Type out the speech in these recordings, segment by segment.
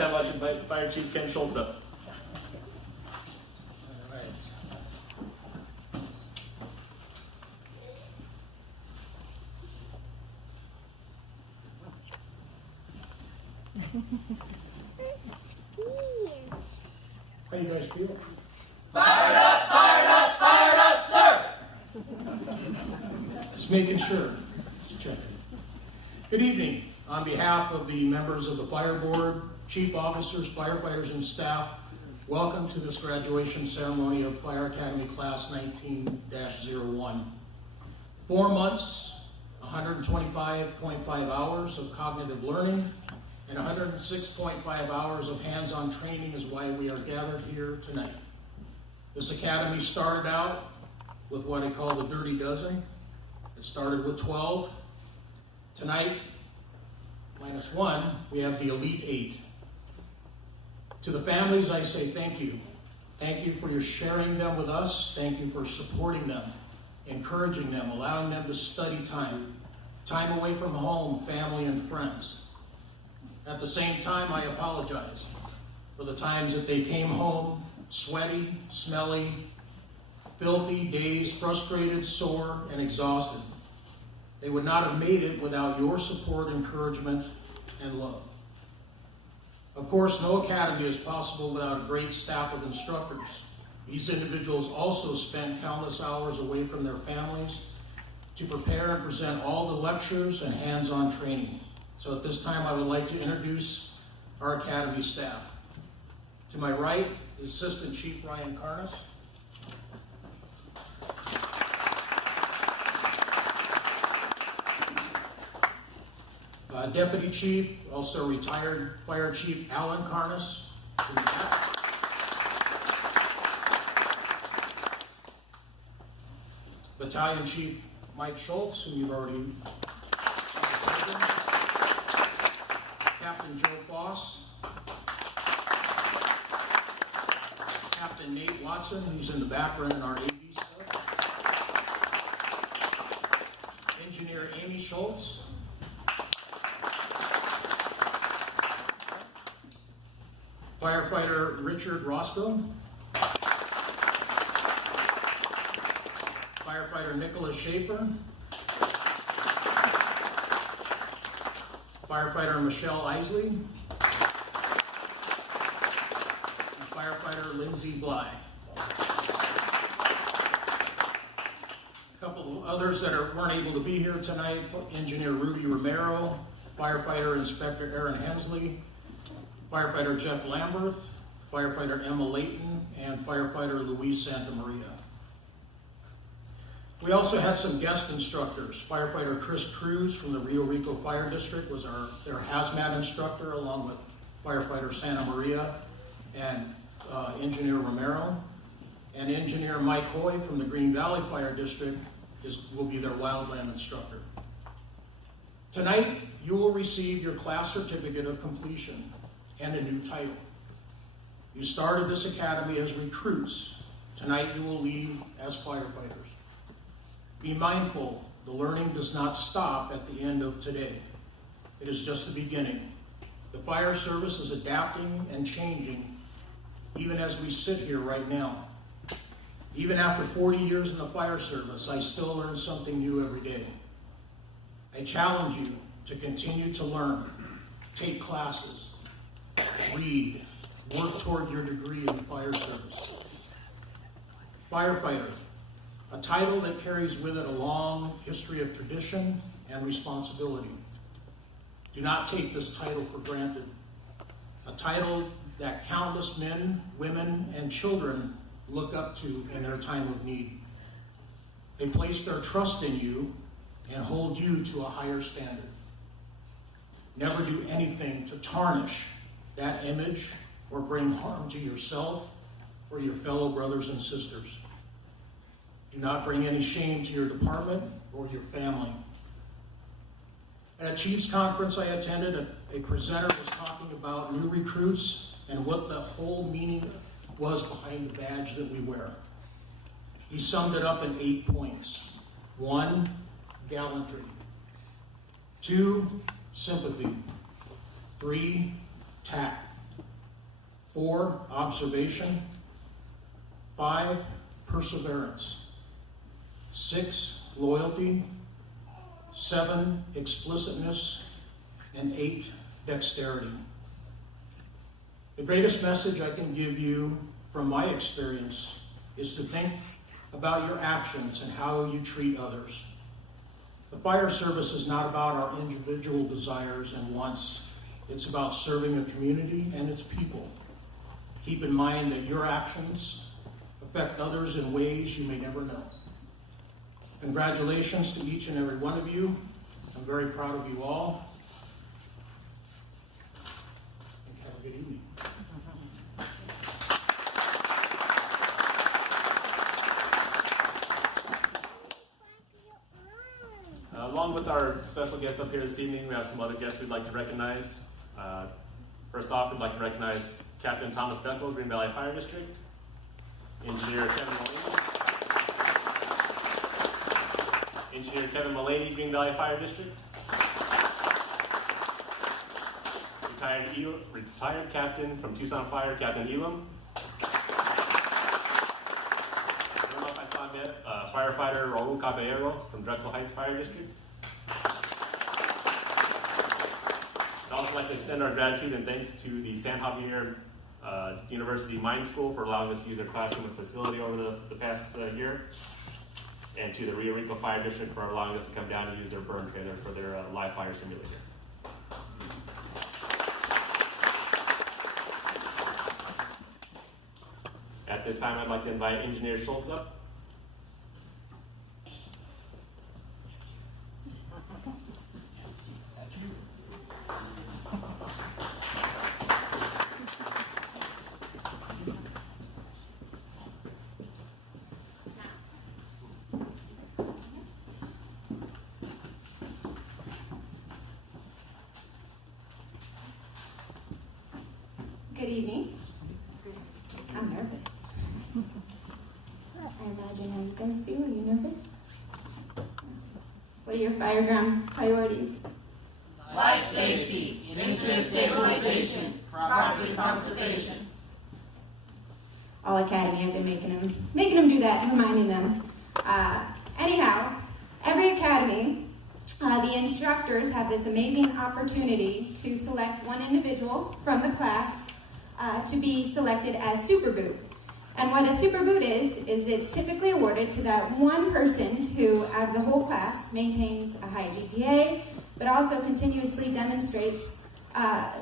time, I'd like to invite Fire Chief Ken Schultz up. All right. How you guys feel? Fired up, fired up, fired up, sir! Just making sure. Just checking. Good evening. On behalf of the members of the Fire Board, Chief Officers, firefighters, and staff, welcome to this graduation ceremony of Fire Academy Class 19-01. 4 months, 125.5 hours of cognitive learning, and 106.5 hours of hands-on training is why we are gathered here tonight. This academy started out with what I call the Dirty Dozen. It started with 12. Tonight, -1, we have the Elite 8. To the families, I say thank you. Thank you for your sharing them with us. Thank you for supporting them, encouraging them, allowing them to study time away from home, family, and friends. At the same time, I apologize for the times that they came home sweaty, smelly, filthy, dazed, frustrated, sore, and exhausted. They would not have made it without your support, encouragement, and love. Of course, no academy is possible without a great staff of instructors. These individuals also spent countless hours away from their families to prepare and present all the lectures and hands-on training. So at this time, I would like to introduce our academy staff. To my right is Assistant Chief Ryan Karnas. Deputy Chief, also retired Fire Chief Alan Karnas. Battalion Chief Mike Schultz, who you've already Captain Joe Foss, Captain Nate Watson, who's in the background in our AV stuff, Engineer Amy Schultz, Firefighter Richard Roscoe, Firefighter Nicholas Schaefer, Firefighter Michelle Isley, and Firefighter Lindsay Bly. A couple of others that weren't able to be here tonight: Engineer Rudy Romero, Firefighter Inspector Aaron Hensley, Firefighter Jeff Lamberth, Firefighter Emma Layton, and Firefighter Luis Santamaria. We also had some guest instructors. Firefighter Chris Cruz from the Rio Rico Fire District was their hazmat instructor, along with Firefighter Santa Maria and Engineer Romero. And Engineer Mike Hoy from the Green Valley Fire District will be their wildland instructor. Tonight, you will receive your class certificate of completion and a new title. You started this academy as recruits. Tonight you will leave as firefighters. Be mindful, the learning does not stop at the end of today. It is just the beginning. The fire service is adapting and changing even as we sit here right now. Even after 40 years in the fire service, I still learn something new every day. I challenge you to continue to learn, take classes, read, work toward your degree in the fire service. Firefighter, a title that carries with it a long history of tradition and responsibility. Do not take this title for granted. A title that countless men, women, and children look up to in their time of need. They place their trust in you and hold you to a higher standard. Never do anything to tarnish that image or bring harm to yourself or your fellow brothers and sisters. Do not bring any shame to your department or your family. At a Chiefs conference I attended, a presenter was talking about new recruits and what the whole meaning was behind the badge that we wear. He summed it up in 8 points. 1, gallantry. 2, sympathy. 3, tact. 4, observation. 5, perseverance. 6, loyalty. 7, explicitness. And 8, dexterity. The greatest message I can give you from my experience is to think about your actions and how you treat others. The fire service is not about our individual desires and wants. It's about serving a community and its people. Keep in mind that your actions affect others in ways you may never know. Congratulations to each and every one of you. I'm very proud of you all. And have a good evening. Along with our special guests up here this evening, we have some other guests we'd like to recognize. First off, we'd like to recognize Captain Thomas Bethel, Green Valley Fire District, Engineer Kevin Mullaney, Green Valley Fire District, retired Captain from Tucson Fire, Captain Elam, firefighter Raul Caballero from Drexel Heights Fire District. I'd also like to extend our gratitude and thanks to the San Javier University Mine School for allowing us to use their classroom and facility over the past year, and to the Rio Rico Fire District for allowing us to come down and use their burn trailer for their live fire simulator. At this time, I'd like to invite Engineer Schultz up. Good evening. I'm nervous. I imagine how you guys feel. Are you nervous? What are your fireground priorities? Life safety, incident stabilization, property conservation. All Academy, I've been making them do that and reminding them. Anyhow, every Academy, the instructors have this amazing opportunity to select one individual from the class to be selected as Super Boot. And what a Super Boot is it's typically awarded to that one person who, out of the whole class, maintains a high GPA, but also continuously demonstrates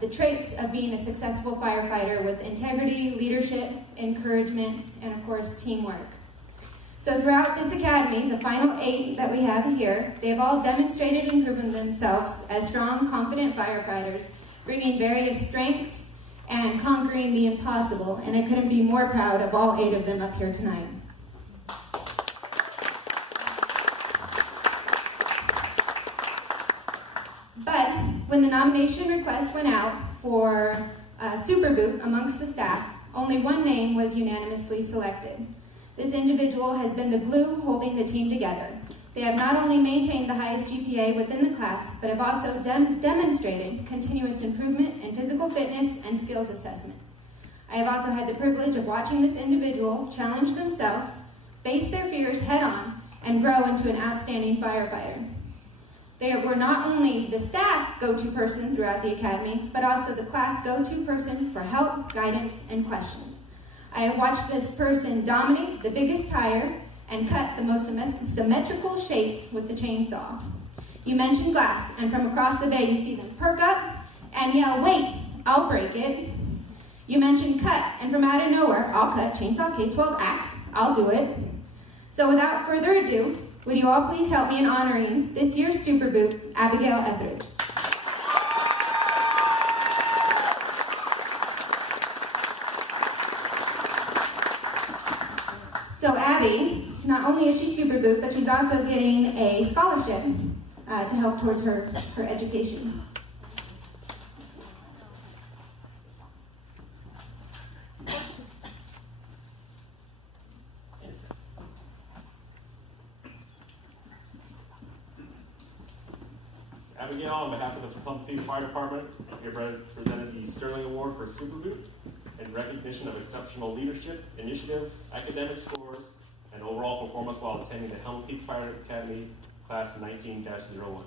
the traits of being a successful firefighter with integrity, leadership, encouragement, and of course, teamwork. So throughout this academy, the final 8 that we have here, they have all demonstrated and proven themselves as strong, confident firefighters, bringing various strengths and conquering the impossible, and I couldn't be more proud of all 8 of them up here tonight. But when the nomination request went out for Super Boot amongst the staff, only one name was unanimously selected. This individual has been the glue holding the team together. They have not only maintained the highest GPA within the class, but have also demonstrated continuous improvement in physical fitness and skills assessment. I have also had the privilege of watching this individual challenge themselves, face their fears head on, and grow into an outstanding firefighter. They were not only the staff go-to person throughout the academy, but also the class go-to person for help, guidance, and questions. I have watched this person dominate the biggest tire and cut the most symmetrical shapes with the chainsaw. You mentioned glass, and from across the bay you see them perk up and yell, "Wait, I'll break it." You mentioned cut, and from out of nowhere, "I'll cut chainsaw K-12 axe, I'll do it." So without further ado, would you all please help me in honoring this year's Super Boot, Abigail Etheridge. So Abby, not only is she Super Boot, but she's also getting a scholarship to help towards her education. Abigail, on behalf of the Plum View Fire Department, I hereby presented the Sterling Award for Super Boot. in recognition of exceptional leadership, initiative, academic scores, and overall performance while attending the Helm Peak Fire Academy Class 19-01.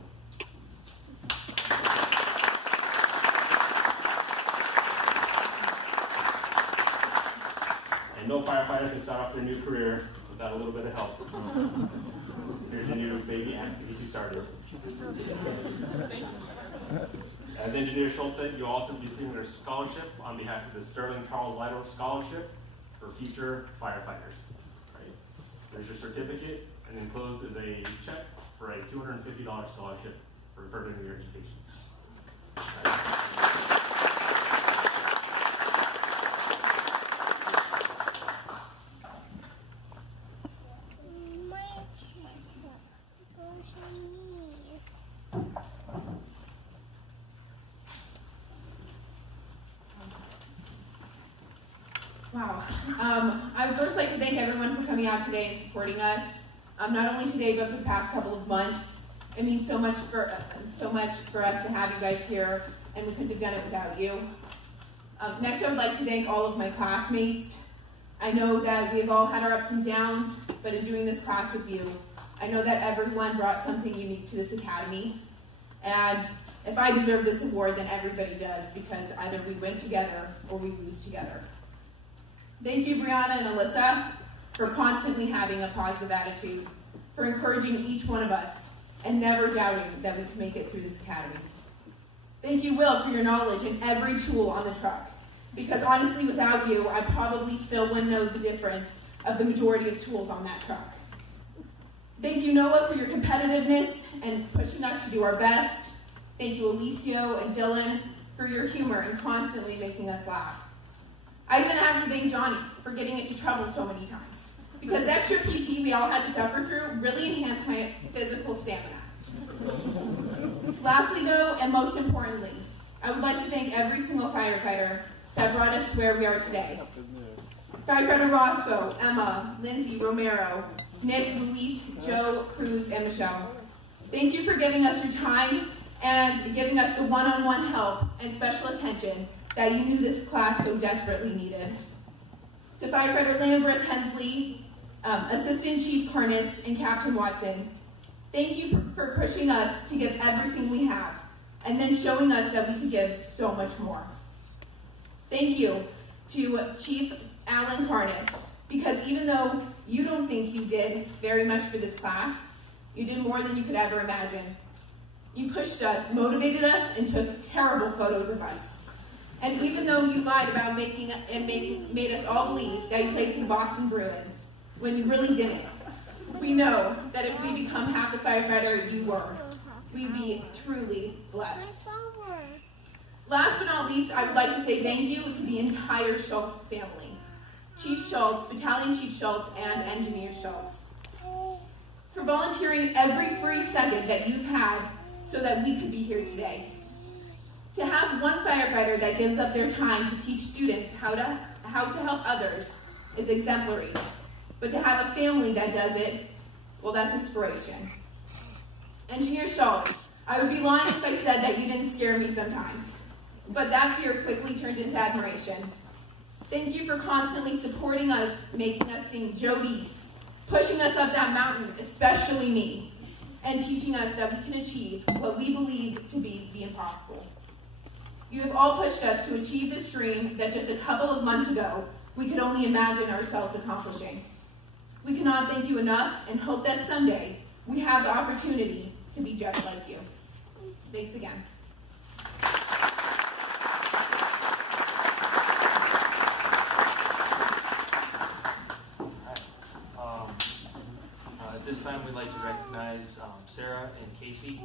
And no firefighter can start off their new career without a little bit of help. Here's your new baby axe to get you started. As Engineer Schultz said, you also received a scholarship on behalf of the Sterling Charles Lytle Scholarship for future firefighters. Right? There's your certificate, and enclosed is a check for a $250 scholarship for furthering your education. Wow. I would first like to thank everyone for coming out today and supporting us. Not only today, but for the past couple of months. It means so much for us to have you guys here, and we couldn't have done it without you. Next, I would like to thank all of my classmates. I know that we have all had our ups and downs, but in doing this class with you, I know that everyone brought something unique to this academy. And if I deserve this award, then everybody does, because either we win together or we lose together. Thank you, Brianna and Alyssa, for constantly having a positive attitude, for encouraging each one of us, and never doubting that we can make it through this academy. Thank you, Will, for your knowledge in every tool on the truck, because honestly, without you, I probably still wouldn't know the difference of the majority of tools on that truck. Thank you, Noah, for your competitiveness and pushing us to do our best. Thank you, Alicio and Dylan, for your humor and constantly making us laugh. I even have to thank Johnny for getting into trouble so many times, because extra PT we all had to suffer through really enhanced my physical stamina. Lastly, though, and most importantly, I would like to thank every single firefighter that brought us to where we are today. Firefighter Roscoe, Emma, Lindsay, Romero, Nick, Luis, Joe, Cruz, and Michelle. Thank you for giving us your time and giving us the one-on-one help and special attention that you knew this class so desperately needed. To Firefighter Lambert, Hensley, Assistant Chief Carnes, and Captain Watson, thank you for pushing us to give everything we have, and then showing us that we can give so much more. Thank you to Chief Alan Carnes, because even though you don't think you did very much for this class, you did more than you could ever imagine. You pushed us, motivated us, and took terrible photos of us. And even though you lied about made us all believe that you played for the Boston Bruins, when you really didn't, we know that if we become half the firefighter you were, we'd be truly blessed. Last but not least, I would like to say thank you to the entire Schultz family. Chief Schultz, Battalion Chief Schultz, and Engineer Schultz, for volunteering every free second that you've had so that we could be here today. To have one firefighter that gives up their time to teach students how to help others is exemplary. But to have a family that does it, well, that's inspiration. Engineer Schultz, I would be lying if I said that you didn't scare me sometimes. But that fear quickly turned into admiration. Thank you for constantly supporting us, making us sing Jodi's, pushing us up that mountain, especially me, and teaching us that we can achieve what we believe to be the impossible. You have all pushed us to achieve this dream that just a couple of months ago we could only imagine ourselves accomplishing. We cannot thank you enough and hope that someday we have the opportunity to be just like you. Thanks again. At this time, we'd like to recognize Sarah and Casey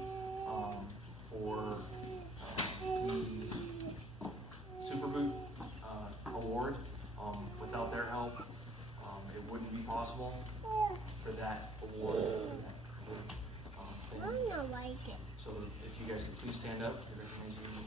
for the Super Boot award. Without their help, it wouldn't be possible for that award. I don't like it. So if you guys could please stand up, I recognize you.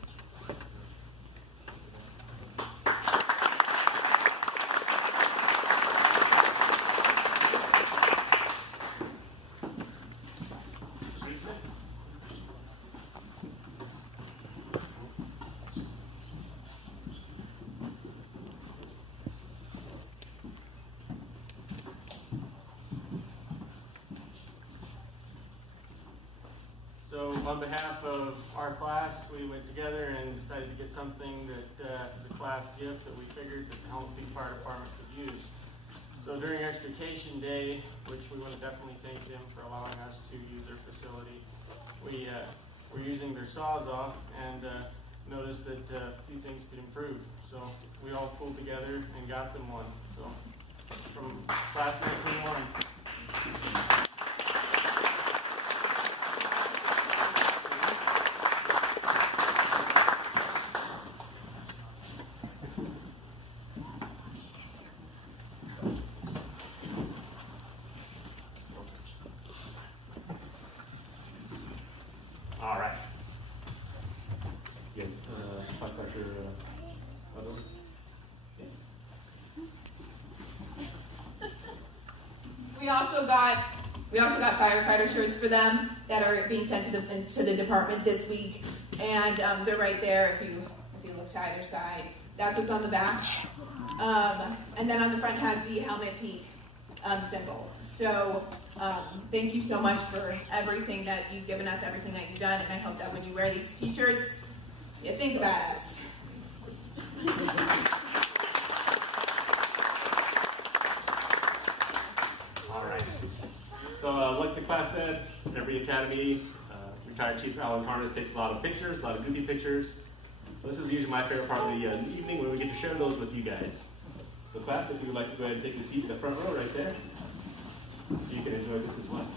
on behalf of our class, we went together and decided to get something that is a class gift that we figured that the Helmsley Fire Department could use. So during Extrication Day, which we want to definitely thank them for allowing us to use their facility, we're using their Sawzall and noticed that a few things could improve. So we all pulled together and got them one. So from class 19-1. All right. Yes, Dr. Otto? Yes. We also got firefighter shirts for them that are being sent to the department this week, and they're right there if you look to either side. That's what's on the back, and then on the front has the Helmet Peak symbol. So thank you so much for everything that you've given us, everything that you've done, and I hope that when you wear these T-shirts, you think about us. All right. So like the class said, every academy, retired Chief Alan Harness takes a lot of pictures, a lot of goofy pictures. So this is usually my favorite part of the evening when we get to share those with you guys. So class, if you would like to go ahead and take a seat in the front row right there, so you can enjoy this as well.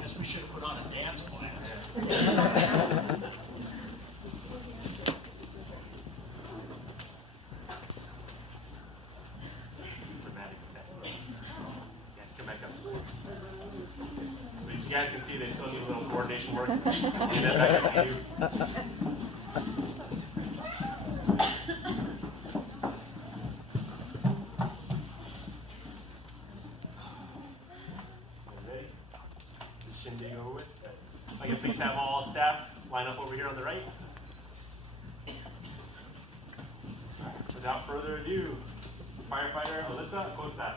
Guess we should have put on a dance class. Dramatic effect. Yes, come back up. So as you guys can see, they still need a little coordination work. And then back up to you. Ready? The shindig over with. I can please have all staff line up over here on the right. Without further ado, firefighter Alyssa Acosta.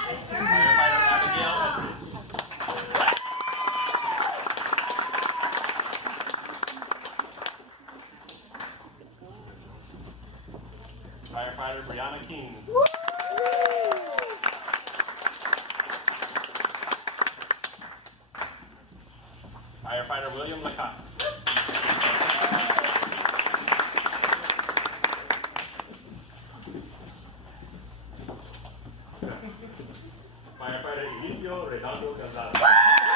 Firefighter Abigail Everett. Firefighter Brianna King. Firefighter William Lacasse. Firefighter Inicio Redondo Gonzalez.